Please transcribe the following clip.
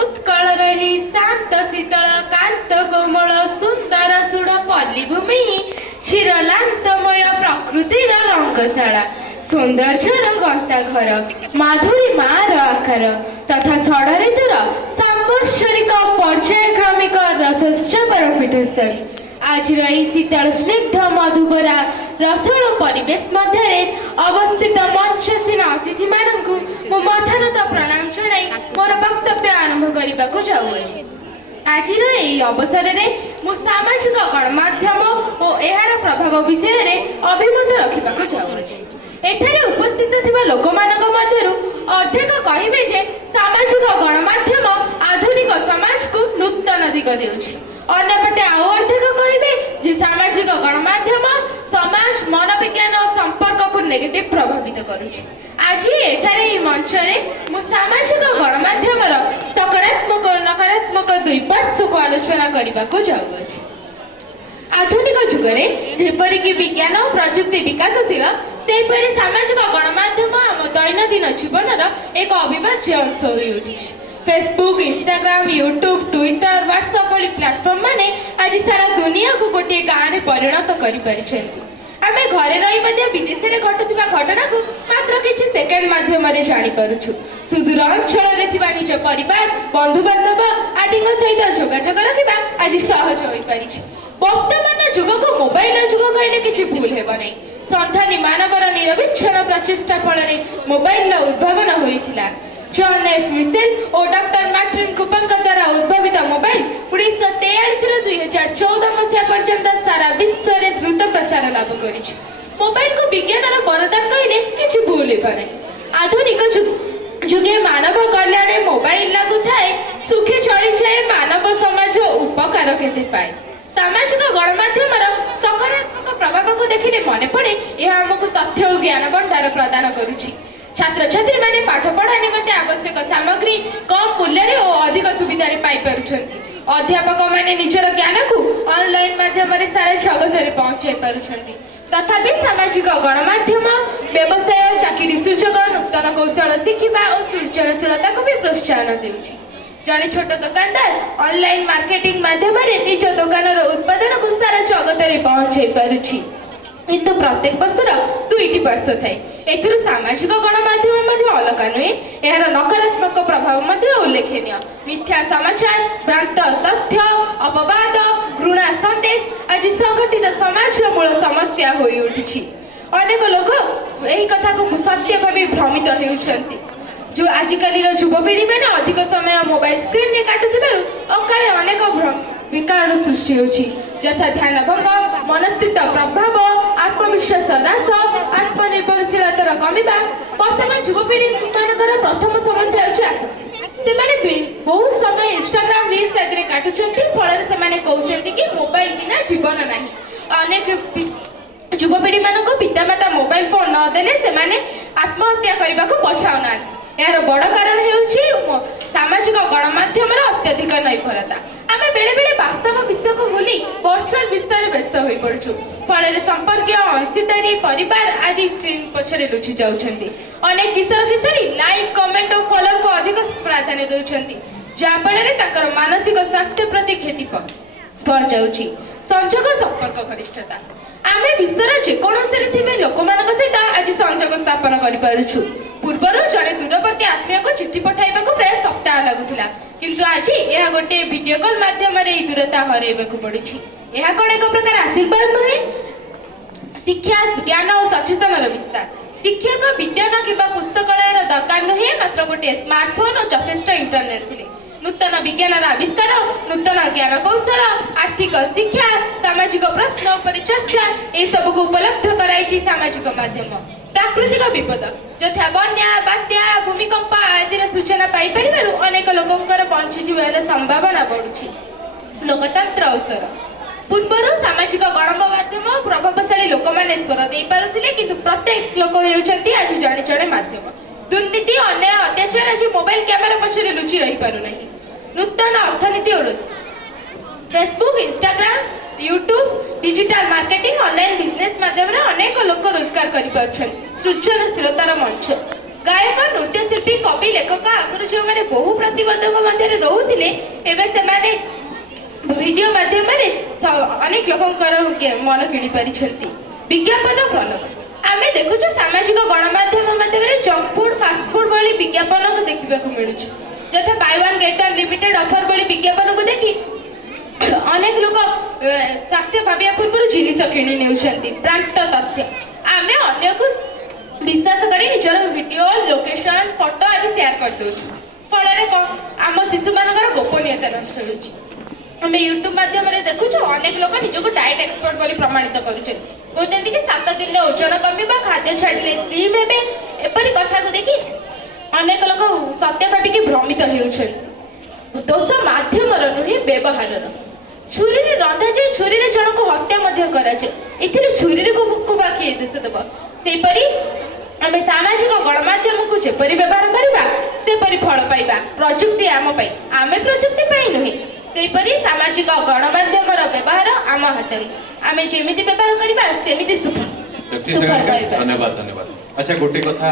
उत्कल रही शांत शीतल कांत कोमल सुंदर सुड़ पल्लीभूमि क्षीरलांतमय प्रकृतिर रंगशाला सौंदर्यर गंताघर माधुरी मार आकार तथा षड ऋतुर सांबत्सरिक पर्यायक्रमिक रसोत्सवर पीठस्थली आज शीतल स्निग्ध मधुबरा रसोल परिवेश मध्य अवस्थित मंचसीन अतिथि मानू मो मथानत प्रणाम जनाई मोर वक्तव्य आरंभ करने को जाऊँगी। आज अवसर में मु सामाजिक गणमाध्यम और यार प्रभाव विषय में अभिमत रखा चाहूँगी। एठारे उपस्थित थिबा लोक मानक मध्यरु अर्धेक कहिबे जे सामाजिक गणमाध्यम आधुनिक समाज को नूतन दिग देउछि, अन्यपटे आउ अर्धेक कहिबे जे सामाजिक गणमाध्यम समाज मनोविज्ञान और संपर्क को नेगेटिव प्रभावित करुछि। आज एठारे मंच रे मु सामाजिक गणमाध्यम सकारात्मक और नकारात्मक दुई पार्श्व को आलोचना करने को जाऊँगी। आधुनिक जुगरे जेपरिक विज्ञान और प्रजुक्ति विकासशील सेपरि सामाजिक गणमाध्यम आम दैनंदिन जीवन एक अविभाज्य अंश हो उठी। Facebook, Instagram, YouTube, Twitter, WhatsApp भली प्लेटफॉर्म माने आज सारा दुनिया को गोटे गाँव में परिणत कर आमे घरे रही विदेश में घटुवा घटना को मात्र किछि सेकेंड माध्यम जानी पारुछु। सुदूर अंचल में निज परिवार बंधु बांधव आदि सहित जोगाजोग रखा आज सहज हो पारिछि। वर्तमान जुग को मोबाइल जुग कहले किछि भूल हेब नै। संधानी मानवर निरविच्छन प्रचेष्टा फल मोबाइल उद्भावन होइतिला। जॉन एफ मिशेल और डॉक्टर मार्टिन कूपर द्वारा उद्भावित मोबाइल 1943 ରୁ 2014 मसीहा पर्यंत सारा विश्व में द्रुत प्रसार लाभ करिछि। मोबाइल को विज्ञान वरदान कहले किछि भूल हेब नै। आधुनिक जुगे मानव कल्याण मोबाइल लागू थाए सुखे चली जाए मानव समाज उपकार केते पाए। सामाजिक गणमाध्यम सकारात्मक प्रभाव को देखिले मन पड़े यह आमको तथ्य और ज्ञान भंडार प्रदान करुछि। छात्र छात्री माने पाठ पढ़ा निमंते आवश्यक सामग्री कम मूल्य और अधिक सुविधा पाई पारुछन्ति। अध्यापक माने निजर ज्ञान को ऑनलाइन माध्यम रे सारा जगत रे पहुंचाई पारुछन्ति। तथापि सामाजिक गणमाध्यम व्यवसाय चाकरी सुजोग नूतन कौशल शिखिबा और सृजनशीलता को भी प्रोत्साहन देउछि। जड़े छोट दुकानदार ऑनलाइन मार्केटिंग माध्यम निज दुकान उत्पादन को सारा जगत में पहुंचाई पारुछि। किंतु प्रत्येक वस्तुर दुईटी पार्श्व थाए। एथिरु सामाजिक गणमाध्यम अलग नुहे, यार नकारात्मक प्रभाव उल्लेखनीय। मिथ्या समाचार, भ्रांत तथ्य, अपवाद, घृणा संदेश आज संगठित समाज मूल समस्या हो उठी। अनेक लोक यही कथा को सत्य भाव भ्रमित होउछन्ति। जो आजिकल युवपीढ़ी मैंने अधिक समय मोबाइल स्क्रीन में काटुथिबारु अकाले अनेक विकार सृष्टि होछि, यथा ध्यान भंग, मनस्थित प्रभाव, आत्मविश्वास ह्रास, आत्मनिर्भरशीलतार कमिबा। वर्तमान युवपीढ़ी मानकर प्रथम समस्या होछि बहुत समय इंस्टाग्राम रील्स आदि काटुछन्ति, फल से कहउछन्ति कि मोबाइल बिना जीवन नाही। अनेक युवपीढ़ी मान पितामाता मोबाइल फोन न देले से आत्महत्या करने को पछाउना। यार बड़ कारण है सामाजिक गणमाध्यम अत्यधिक निर्भरता। आम बेले बेले वास्तव विषय को भूली वर्चुअल विषय व्यस्त हो पड़ू। फल संपर्क अंशीदारी परिवार आदि स्क्रीन पछरे लुचि जाउछन्ति। अनेक किशोर किशोरी लाइक कमेंट और फॉलोअर को अधिक प्राधान्य देउछन्ति, जाफल ताकर मानसिक स्वास्थ्य प्रति क्षति पहुंचाउछि। संयोग संपर्क घनिष्ठता आमे विश्वर जेकोसी थे लोक सहित आज संयोग स्थापन कर पूर्वर जड़े दूरवर्ती आत्मीय को चिठी पठाइबा को प्राय सप्ताह लगुला, किंतु आज यह गोटे वीडियो कॉल माध्यम दूरता हरैबा को पड़ुछि। यह कौन एक प्रकार आशीर्वाद नुहे? शिक्षा, ज्ञान और सचेतन विस्तार। शिक्षक विज्ञान कि पुस्तकालय दरकार नुहे, मात्र गोटे स्मार्टफोन और यथेष्ट इंटरनेट थिले नूतन विज्ञान आविष्कार, नूतन ज्ञान कौशल, आर्थिक शिक्षा, सामाजिक प्रश्न पर चर्चा ये सब को उपलब्ध कराई सामाजिक माध्यम। प्राकृतिक विपद यथा बन्या, बात्या, भूमिकंप आदि सूचना पाई परिबारु अनेक लोकंकर बंची जीवार संभावना बढ़ुछि। लोकतंत्र अवसर पूर्वर सामाजिक गणमाध्यम प्रभावशाली लोक माने स्वर दे पारुथिले, किंतु प्रत्येक लोक हेउछन्ति आज जणे जणे माध्यम। दुर्नीति, अन्याय, अत्याचार आज मोबाइल कैमेरा पछरे लुचि रही पारु नहीं। नूतन अर्थनीति और Facebook, Instagram, YouTube, digital marketing, online business माध्यम अनेक लोक रोजगार कर सृजनशीलतार मंच। गायक नृत्यशिल्पी कवि लेखक आगुरी जो मैंने बहु प्रतिबंधक मध्य रोते एवं से वीडियो माध्यम अनेक लोकंकर मन किणी पारि विज्ञापन प्रलोभ आम देखु सामाजिक गणमाध्यम माध्यम जंक फूड फास्ट फूड भाई विज्ञापन को देखा मिलूँ यथा by one get one limited offer भाई विज्ञापन को देखी अनेक लोक स्वास्थ्य भाविया पूर्व जिनिस किणी नेउछंती भ्रांत तथ्य आमे अन्य को विश्वास करी निजर वीडियो लोकेशन फोटो आदि शेयर कर दो फल आम शिशु मानकर गोपनीयता नष्ट होउछि आम यूट्यूब माध्यम देखु अनेक लोक निजक डाएट एक्सपर्ट बोली प्रमाणित कहते कि 7 दिन में ओजन कमिबा खाद्य छाड़िले स्लिम हेबे एपरी कथा को देखी अनेक लोक सत्य भाविकी भ्रमित हेउछंती दोष माध्यम नुहे व्यवहार छुरी रंधा जाए छुरी जन को हत्या करा जाए छुरी को बाकी दोष देव सेपरी आम सामाजिक गणमाध्यम को जेपरी व्यवहार करवा सेपरी फल पाइबा प्रजुक्ति आम आम प्रजुक्ति नुहे सेपरी सामाजिक गणमाध्यम व्यवहार आम हाथ में आम जमी व्यवहार करवा सेमती सुफल धन्यवाद धन्यवाद अच्छा गोटे कथा